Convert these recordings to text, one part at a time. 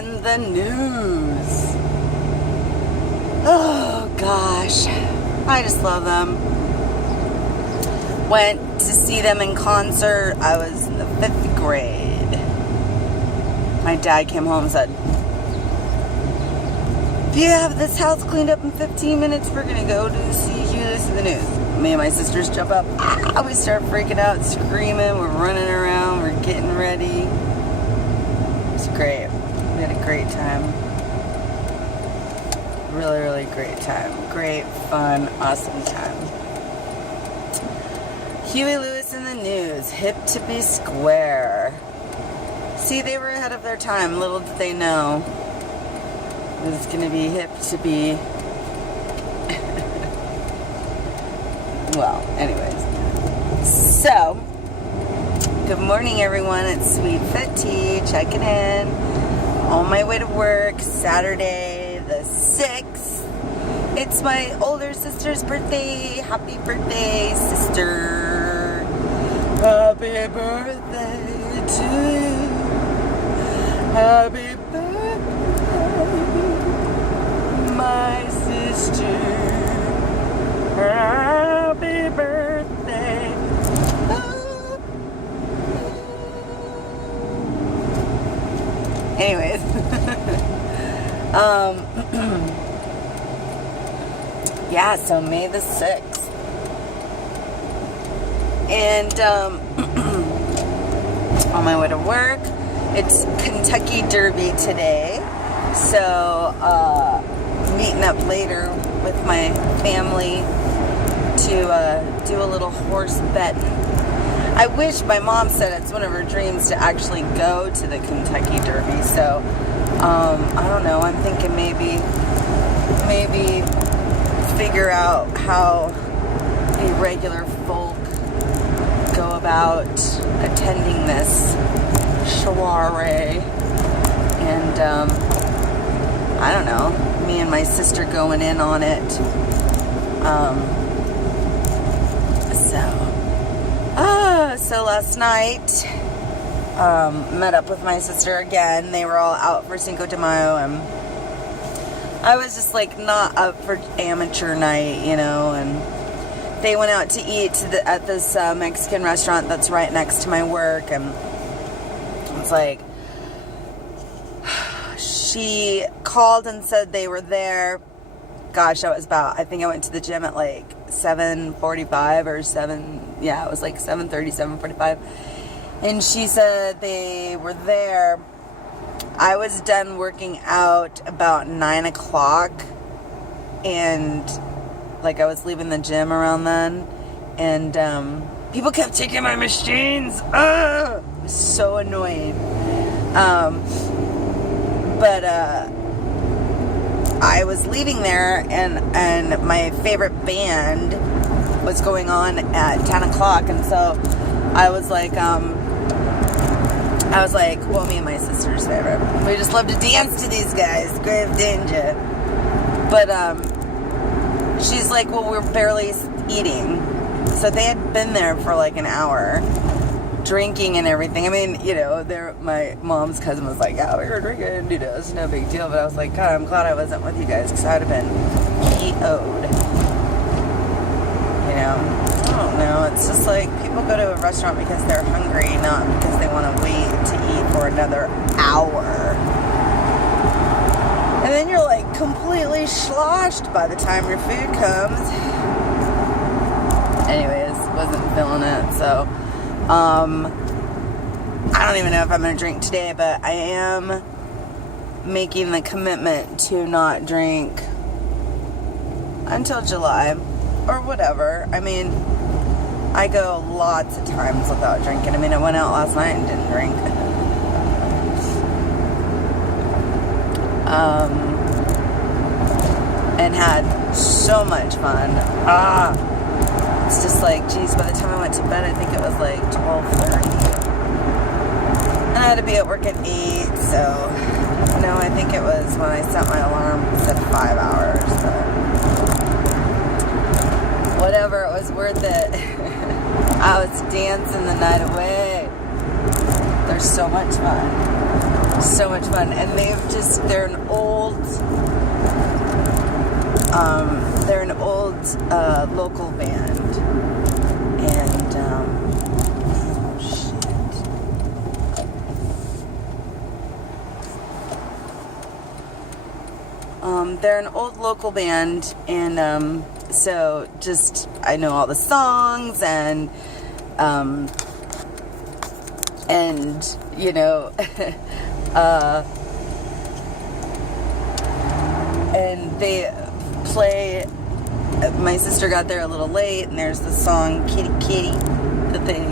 and the news. Oh gosh, I just love them. Went to see them in concert. I was in the 5th grade. My dad came home and said, if you have this house cleaned up in 15 minutes, we're gonna go to see you this in the news. Me and my sisters jump up. We start freaking out, screaming. We're running around. We're getting ready. It's great. We had a great time. Really, really great time. Great, fun, awesome time. Huey Lewis in the news. Hip to be square. See, they were ahead of their time. Little did they know it was going to be hip to be... Well, anyways. So, good morning, everyone. It's SweetFit Tea checking in. On my way to work, Saturday the 6th. It's my older sister's birthday. Happy birthday, sister. Happy birthday to you. Happy birthday, my sister. Happy birthday. Anyways. Yeah, so May the 6th. And on my way to work, it's Kentucky Derby today. So meeting up later with my family to do a little horse betting. I wish, my mom said it's one of her dreams to actually go to the Kentucky Derby. So I don't know, I'm thinking maybe figure out how the regular folk go about attending this soiree. And I don't know, me and my sister going in on it. So last night, met up with my sister again. They were all out for Cinco de Mayo, and I was just like not up for amateur night, you know. And they went out to eat at this Mexican restaurant that's right next to my work, and it's like, she called and said they were there. Gosh, that was about, I think I went to the gym at like 7:45 or 7, yeah, it was like 7:30, 7:45. And she said they were there. I was done working out about 9 o'clock. And like I was leaving the gym around then. And people kept taking my machines. I was so annoyed. But I was leaving there, and my favorite band was going on at 10 o'clock, and so I was like, well, me and my sister's favorite. We just love to dance to these guys, Grave Danger. But she's like, well, we're barely eating. So they had been there for like an hour, drinking and everything. I mean, you know, my mom's cousin was like, yeah, we were drinking, you know, it's no big deal. But I was like, God, I'm glad I wasn't with you guys, because I would have been EO'd. You know, I don't know. It's just like people go to a restaurant because they're hungry, not because they want to wait to eat for another hour. And then you're like completely sloshed by the time your food comes. Anyways, wasn't feeling it, so I don't even know if I'm going to drink today, but I am making the commitment to not drink until July or whatever. I mean, I go lots of times without drinking. I mean, I went out last night and didn't drink. And had so much fun. It's just like, geez, by the time I went to bed, I think it was like 12:30. And I had to be at work at 8, so, no, I think it was when I set my alarm, it said 5 hours, but whatever, it was worth it. I was dancing the night away. They're so much fun. So much fun. And they're an old local band. And, oh shit. They're an old local band, and so just I know all the songs, and you know, and they play. My sister got there a little late, and there's the song "Kitty Kitty" that they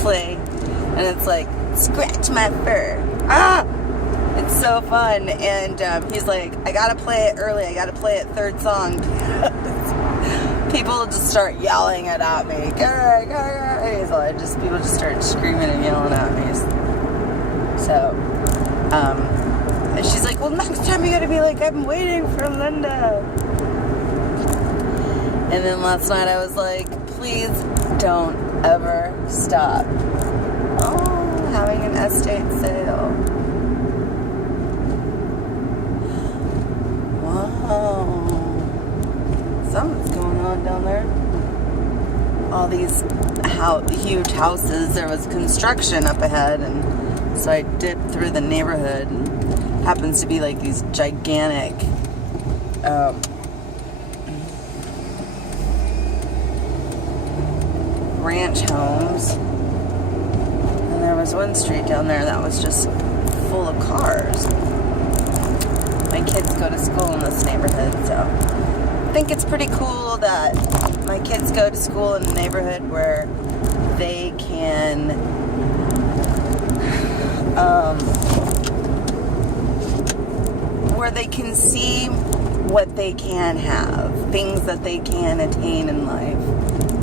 play, and it's like "Scratch My Fur." Ah. It's so fun, and he's like, I gotta play it early, I gotta play it third song. People just start yelling it at me. People just start screaming and yelling at me. So, and she's like, well, next time you gotta be like, I'm waiting for Linda. And then last night I was like, please don't ever stop. Oh, having an estate sale. Wow. Something's going on down there. All these huge houses. There was construction up ahead, and so I dipped through the neighborhood. And happens to be like these gigantic ranch homes. And there was one street down there that was just full of cars. My kids go to school in this neighborhood, so I think it's pretty cool that my kids go to school in a neighborhood where they can see what they can have, things that they can attain in life.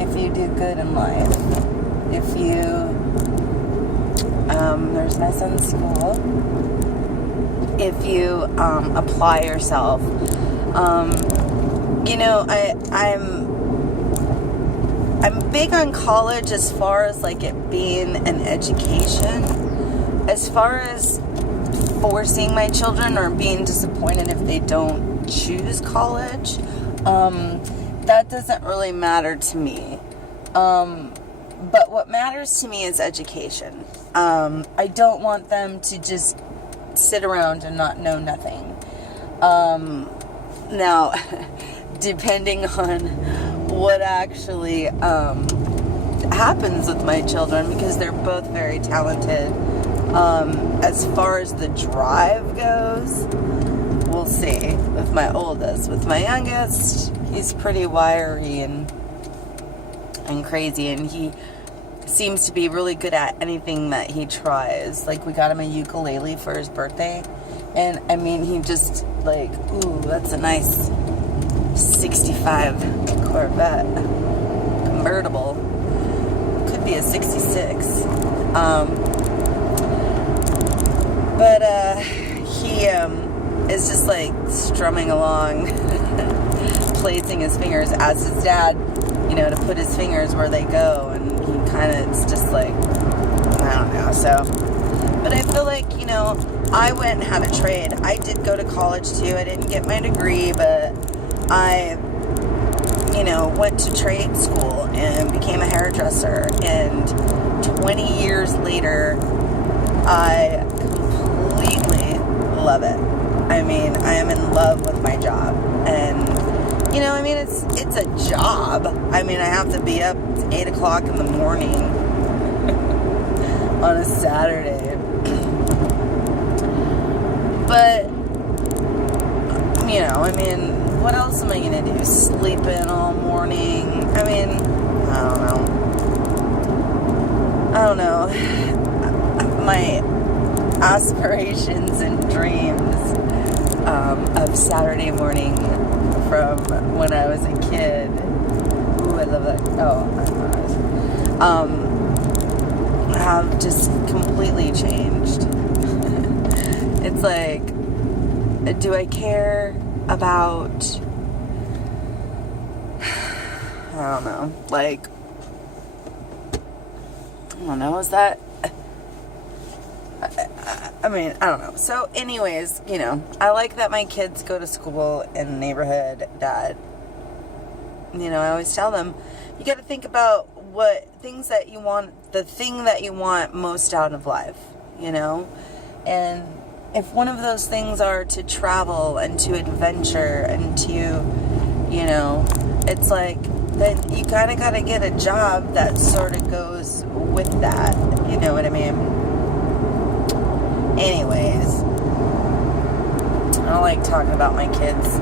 If you do good in life, if you there's my son's school. If you apply yourself, you know, I'm big on college as far as like it being an education. As far as forcing my children or being disappointed if they don't choose college, that doesn't really matter to me. But what matters to me is education. I don't want them to just sit around and not know nothing. Now, depending on what actually happens with my children, because they're both very talented, as far as the drive goes, we'll see with my oldest. With my youngest, he's pretty wiry and crazy, and he seems to be really good at anything that he tries. Like, we got him a ukulele for his birthday, and I mean, he just like, ooh, that's a nice 65 Corvette convertible. Could be a 66. But he is just like strumming along, placing his fingers as his dad, you know, to put his fingers where they go, and he kind of, it's just like, I don't know, so, but I feel like, you know, I went and had a trade. I did go to college too. I didn't get my degree, but I, you know, went to trade school and became a hairdresser, and 20 years later, I completely love it. I mean, I am in love with my job, and you know, I mean, it's a job. I mean, I have to be up at 8 o'clock in the morning on a Saturday. But, you know, I mean, what else am I going to do? Sleep in all morning? I mean, I don't know. My aspirations and dreams of Saturday morning from when I was a kid. Ooh, I love that. Have just completely changed. It's like, do I care about, I don't know, like, I don't know, is that, I mean, I don't know. So anyways, you know, I like that my kids go to school in a neighborhood that, you know, I always tell them, you got to think about what things that you want, the thing that you want most out of life, you know? And if one of those things are to travel and to adventure and to, you know, it's like, then you kind of got to get a job that sort of goes with that, you know what I mean? Anyways, I don't like talking about my kids'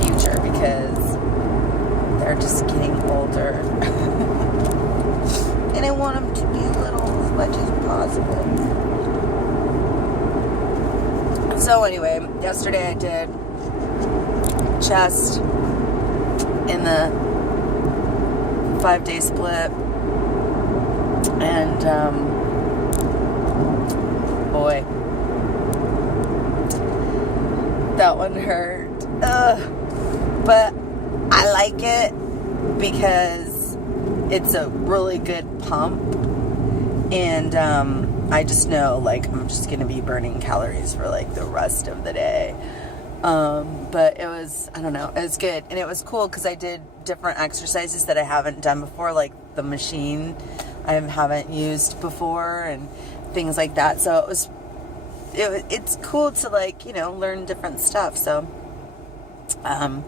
future because they're just getting older. And I want them to be little as much as possible. So anyway, yesterday I did chest in the 5-day split. And, boy, that one hurt. But I like it because it's a really good pump. And, I just know, like, I'm just going to be burning calories for, like, the rest of the day. But it was, I don't know, it was good. And it was cool because I did different exercises that I haven't done before, like the machine I haven't used before and things like that. So it's cool to, like, you know, learn different stuff. So, I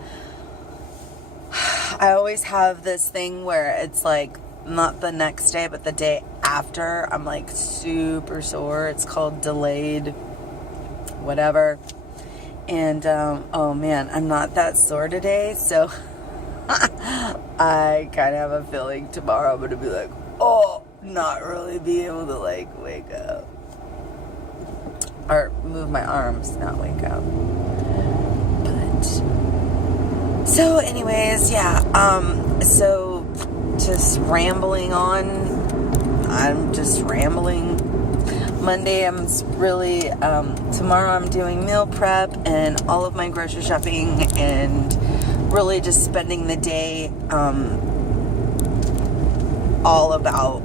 always have this thing where it's like, not the next day, but the day after, I'm like super sore. It's called delayed whatever. And, oh man, I'm not that sore today. So I kind of have a feeling tomorrow I'm going to be like, oh, not really be able to, like, wake up. Or move my arms, not wake up. But, so anyways, yeah, so just rambling on. I'm just rambling. Monday, I'm really, tomorrow I'm doing meal prep and all of my grocery shopping and really just spending the day, all about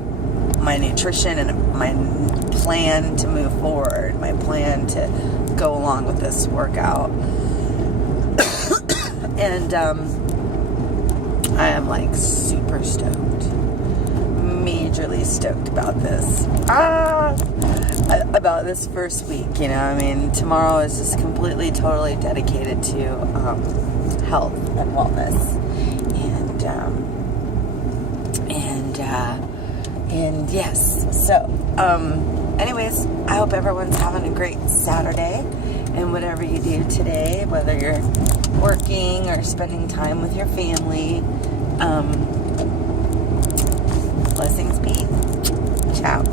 my nutrition and my plan to move forward, my plan to go along with this workout. And, I am, like, super stoked. Majorly stoked about this. About this first week, you know. I mean, tomorrow is just completely, totally dedicated to health and wellness. And yes. So, anyways, I hope everyone's having a great Saturday. And whatever you do today, whether you're working or spending time with your family, blessings be. Ciao.